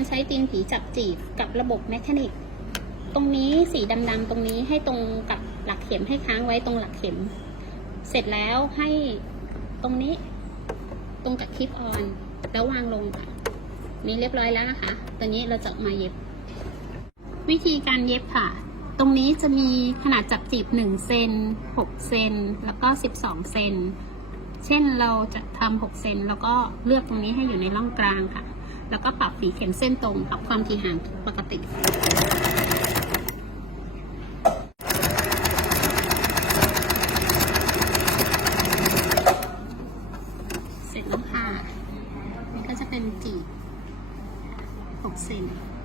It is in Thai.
การใช้ตีนผีจับจีบกับระบบแมคานิกตรงนี้สีดำๆตรงนี้ให้ตรงกับหลักเข็มให้ค้างไว้ตรงหลักเข็ม เสร็จแล้วให้ตรงนี้ ตรงกับคลิปออน แล้ววางลงค่ะนี่เรียบร้อยแล้วนะคะตอนนี้เราจะมาเย็บ วิธีการเย็บค่ะ ตรงนี้จะมีขนาดจับจีบ1เซน6เซนแล้วก็ 12เซนเช่นเราจะทำ6เซนแล้วก็เลือกตรงนี้ให้อยู่ในร่องกลางค่ะ แล้วก็ปรับฝีเข็มเส้นตรง ปรับความถี่ห่างปกติ็นจีบ6เซนอ